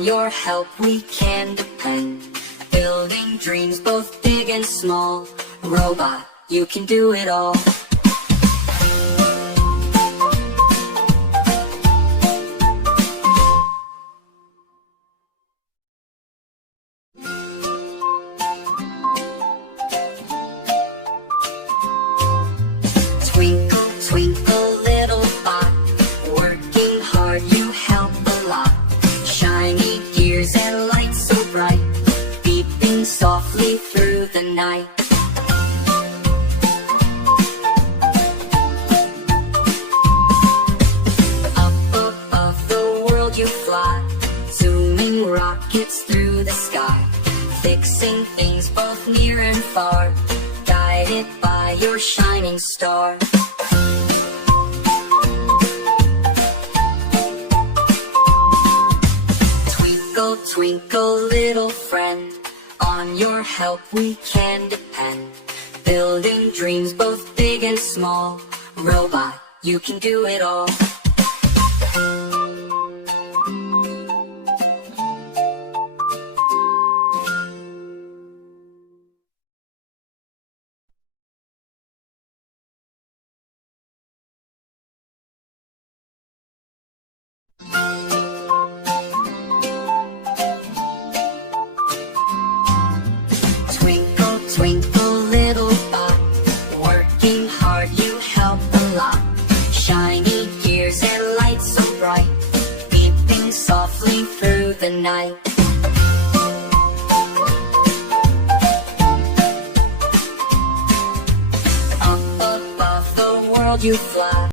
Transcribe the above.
On your help we can depend, building dreams both big and small. Robot, you can do it all. Twinkle, twinkle, little spot, working hard you help a lot. Shiny gears and lights so bright, beeping softly through the night. Up above the world you fly, zooming rockets through the sky, fixing things both near and far, guided by your shining star. Twinkle, twinkle, little friend, on your help we can depend, building dreams both big and small. Robot, you can do it all. Twinkle, twinkle, little spot, working hard you help a lot. Shiny gears and lights so bright, beeping softly through the night. Up above the world you fly.